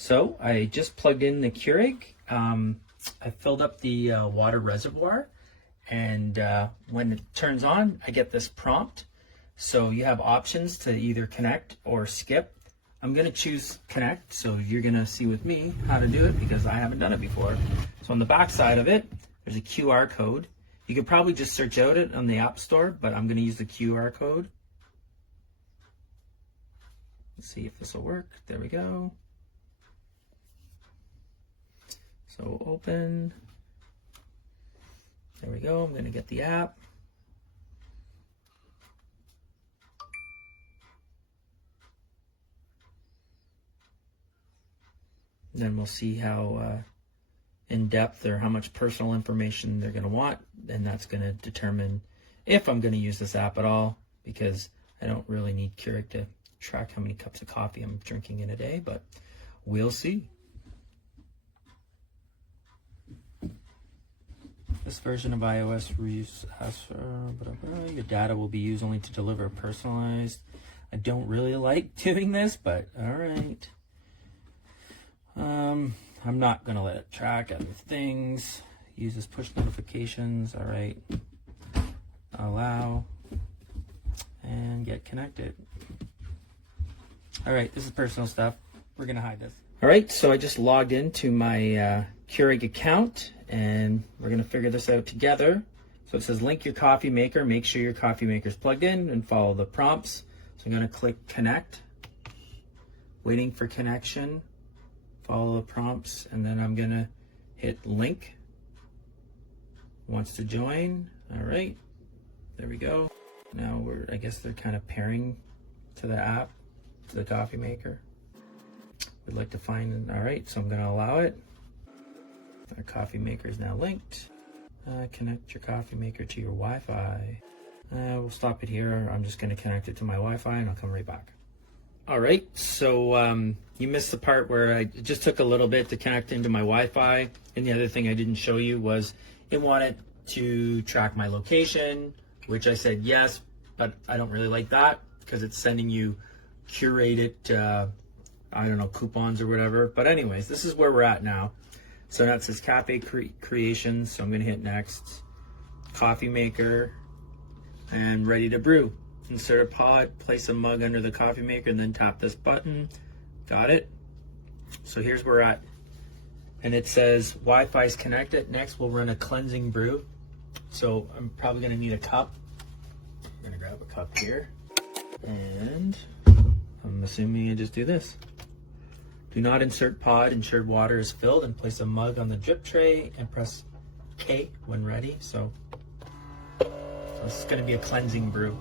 So I just plugged in the Keurig. I filled up the water reservoir, and when it turns on, I get this prompt. So you have options to either connect or skip. I'm gonna choose connect, so you're gonna see with me how to do it because I haven't done it before. So on the back side of it, there's a QR code. You could probably just search out it on the App Store, but I'm gonna use the QR code. Let's see if this will work. There we go. So open. There we go. I'm gonna get the app. Then we'll see how in depth or how much personal information they're going to want, and that's going to determine if I'm going to use this app at all, because I don't really need Keurig to track how many cups of coffee I'm drinking in a day, but we'll see. This version of iOS asks your data will be used only to deliver personalized. I don't really like doing this, but all right. I'm not gonna let it track other things. Uses push notifications. All right. Allow and get connected. All right, this is personal stuff. We're gonna hide this. All right, so I just logged into my Keurig account, and we're gonna figure this out together. So it says link your coffee maker. Make sure your coffee maker is plugged in and follow the prompts. So I'm gonna click connect. Waiting for connection. Follow the prompts, and then I'm gonna hit link. Wants to join. All right, there we go. Now I guess they're kind of pairing to the app, to the coffee maker. We'd like to find, all right, so I'm gonna allow it. Our coffee maker is now linked. Connect your coffee maker to your Wi-Fi. We'll stop it here. I'm just gonna connect it to my Wi-Fi and I'll come right back. All right, so you missed the part where it just took a little bit to connect into my Wi-Fi. And the other thing I didn't show you was it wanted to track my location, which I said yes, but I don't really like that because it's sending you curated, I don't know, coupons or whatever. But anyways, this is where we're at now. So now it says Cafe Creations, so I'm gonna hit next. Coffee maker, and ready to brew. Insert a pod, place a mug under the coffee maker, and then tap this button. Got it? So here's where we're at. And it says Wi-Fi is connected. Next, we'll run a cleansing brew. So I'm probably gonna need a cup. I'm gonna grab a cup here. And I'm assuming I just do this. Do not insert pod, ensure water is filled, and place a mug on the drip tray and press K when ready. So this is gonna be a cleansing brew.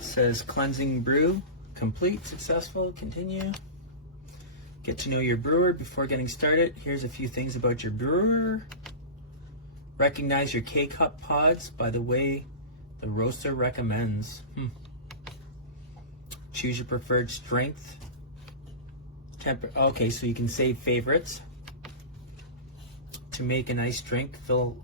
Says cleansing brew complete, successful, continue. Get to know your brewer before getting started. Here's a few things about your brewer. Recognize your K-cup pods by the way the roaster recommends. Choose your preferred strength. Okay, so you can save favorites. To make an iced drink, fill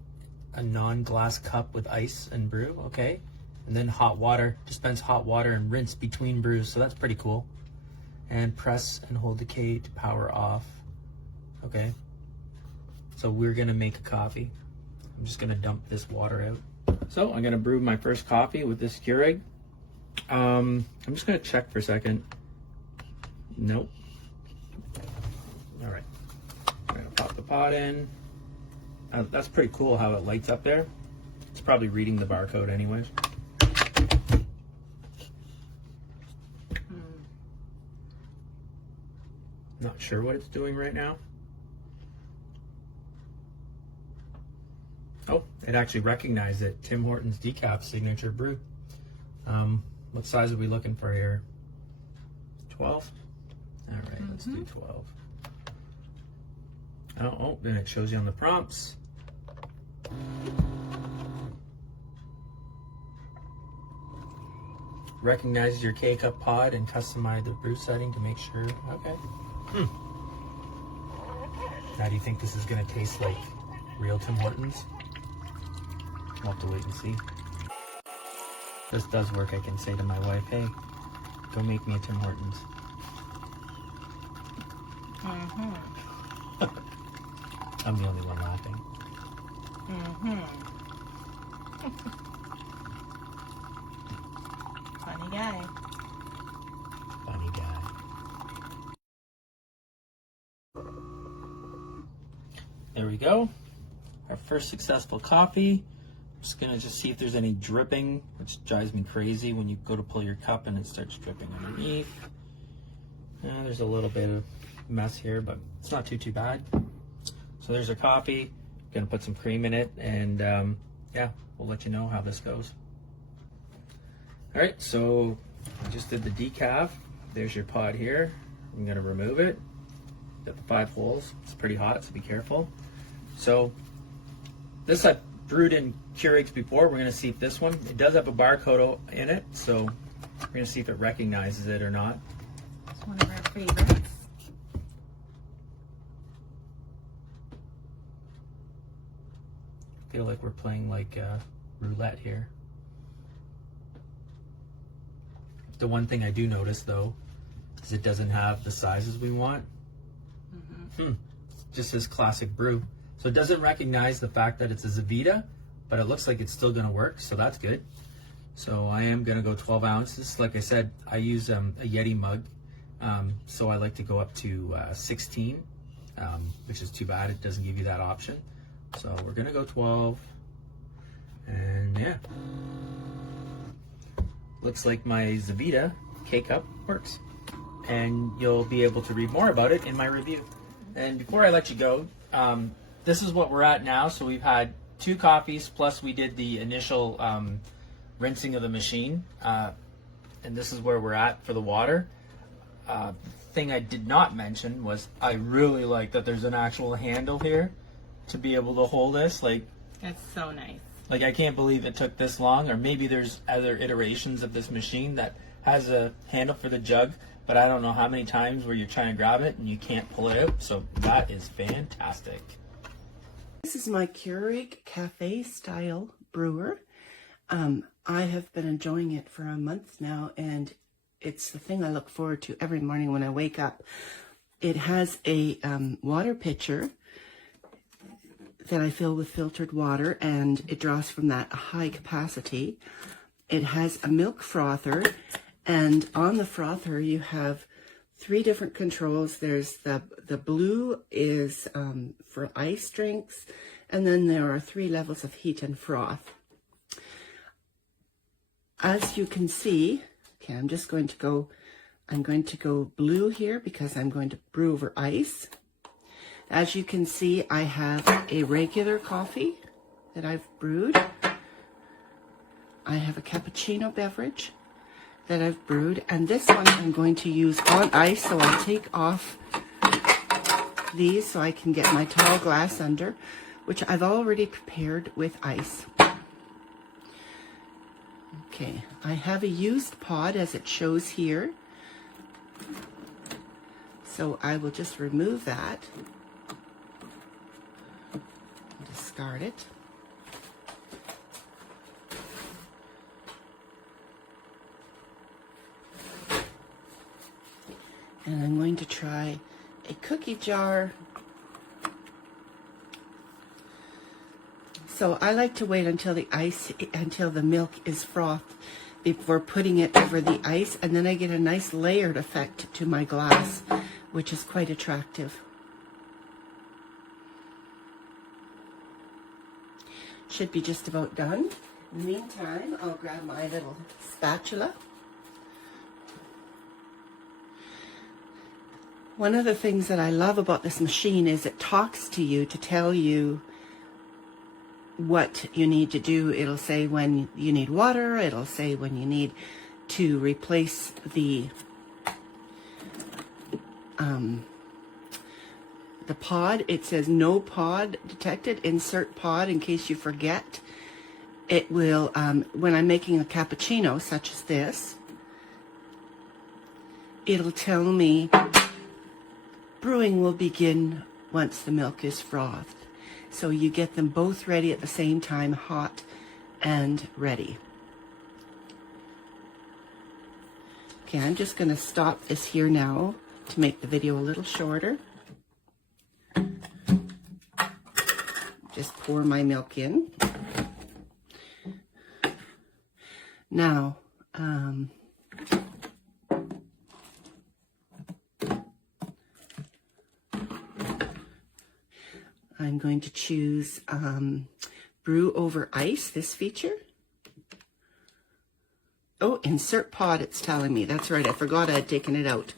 a non-glass cup with ice and brew. Okay. And then hot water, dispense hot water and rinse between brews. So that's pretty cool. And press and hold the K to power off. Okay. So we're gonna make a coffee. I'm just gonna dump this water out. So I'm gonna brew my first coffee with this Keurig. I'm just gonna check for a second. Nope. All right. I'm gonna pop the pot in. That's pretty cool how it lights up there. It's probably reading the barcode anyways. Not sure what it's doing right now. Oh, it actually recognized it. Tim Hortons decaf signature brew. What size are we looking for here? 12? All right, let's do 12. Oh, then it shows you on the prompts. Recognize your K-cup pod and customize the brew setting to make sure. Okay. How do you think this is going to taste like real Tim Hortons? We'll have to wait and see. If this does work, I can say to my wife, hey, go make me a Tim Hortons. I'm the only one laughing. Funny guy. Funny guy. There we go. Our first successful coffee. I'm just gonna see if there's any dripping, which drives me crazy when you go to pull your cup and it starts dripping underneath. There's a little bit of mess here, but it's not too bad. So there's our coffee. Gonna put some cream in it, and yeah, we'll let you know how this goes. All right, so I just did the decaf. There's your pod here. I'm gonna remove it. Got the 5 holes. It's pretty hot, so be careful. So this I brewed in Keurigs before. We're gonna see if this one, it does have a barcode in it, so we're gonna see if it recognizes it or not. It's one of our favorites. I feel like we're playing like roulette here. The one thing I do notice though is it doesn't have the sizes we want. Just this classic brew. So it doesn't recognize the fact that it's a Zavita, but it looks like it's still gonna work, so that's good. So I am gonna go 12 ounces. Like I said, I use a Yeti mug, so I like to go up to 16, which is too bad. It doesn't give you that option. So we're gonna go 12, and yeah. Looks like my Zavita K-Cup works. And you'll be able to read more about it in my review. And before I let you go, this is what we're at now. So we've had 2 coffees, plus we did the initial rinsing of the machine. And this is where we're at for the water. Thing I did not mention was I really like that there's an actual handle here to be able to hold this. Like, That's so nice. Like, I can't believe it took this long, or maybe there's other iterations of this machine that has a handle for the jug, but I don't know how many times where you're trying to grab it and you can't pull it out, so that is fantastic. This is my Keurig K-Café style brewer. I have been enjoying it for a month now, and it's the thing I look forward to every morning when I wake up. It has a water pitcher that I fill with filtered water, and it draws from that high capacity. It has a milk frother, and on the frother you have 3 different controls. There's the blue is for ice drinks, and then there are 3 levels of heat and froth. As you can see, okay, I'm going to go blue here because I'm going to brew over ice. As you can see, I have a regular coffee that I've brewed. I have a cappuccino beverage that I've brewed, and this one I'm going to use on ice, so I'll take off these so I can get my tall glass under, which I've already prepared with ice. Okay, I have a used pod as it shows here, so I will just remove that. Discard it. And I'm going to try a cookie jar. So I like to wait until the milk is frothed before putting it over the ice, and then I get a nice layered effect to my glass, which is quite attractive. Should be just about done. In the meantime, I'll grab my little spatula. One of the things that I love about this machine is it talks to you to tell you what you need to do. It'll say when you need water, it'll say when you need to replace the pod. It says no pod detected, insert pod in case you forget. It will, when I'm making a cappuccino such as this, it'll tell me brewing will begin once the milk is frothed. So you get them both ready at the same time, hot and ready. Okay, I'm just going to stop this here now to make the video a little shorter. Just pour my milk in. Now, I'm going to choose brew over ice, this feature. Oh, insert pod, it's telling me. That's right, I forgot I had taken it out.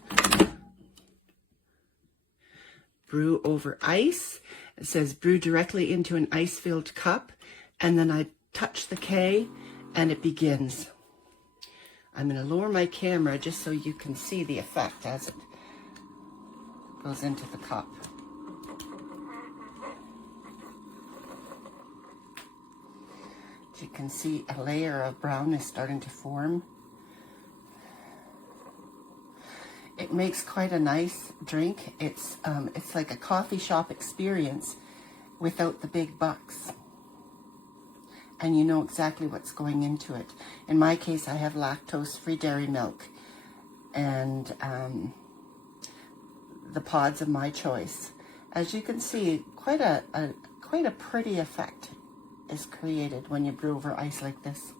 Brew over ice. It says brew directly into an ice-filled cup, and then I touch the K and it begins. I'm going to lower my camera just so you can see the effect as it goes into the cup. You can see a layer of brown is starting to form. It makes quite a nice drink. It's like a coffee shop experience without the big bucks. And you know exactly what's going into it. In my case, I have lactose-free dairy milk and the pods of my choice. As you can see, quite a pretty effect is created when you brew over ice like this.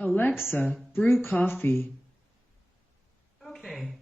Alexa, brew coffee. Okay.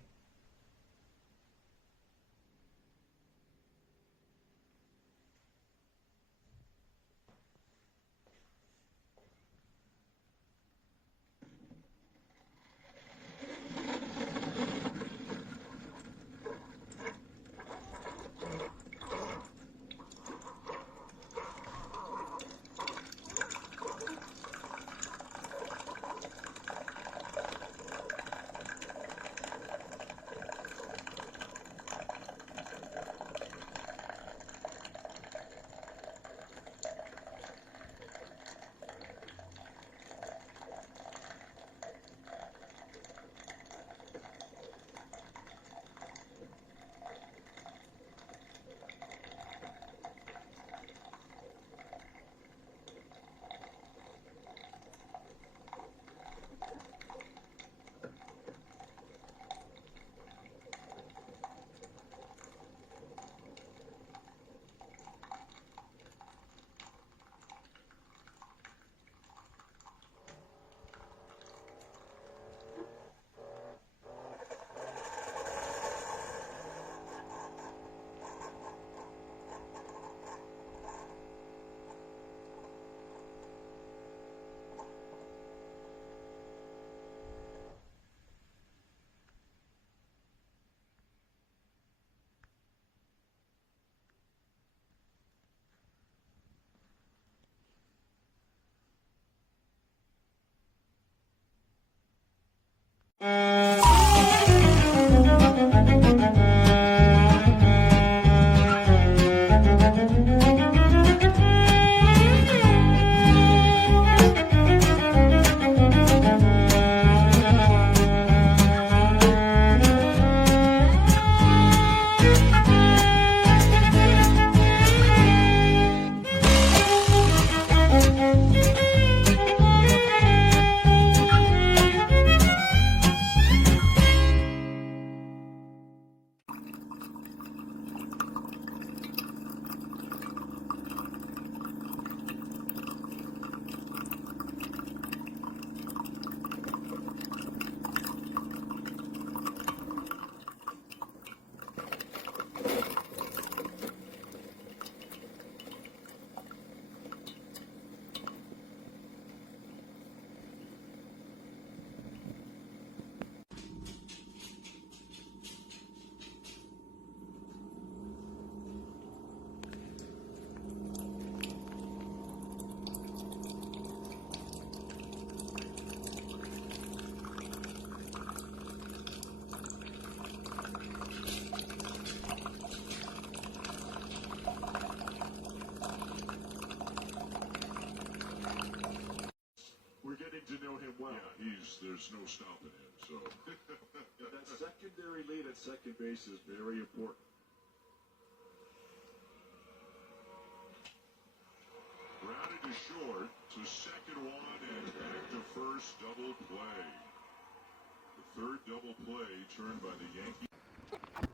There's no stopping him. So that secondary lead at second base is very important. Grounded to short, to second one, and back to first, double play. The third double play turned by the Yankees.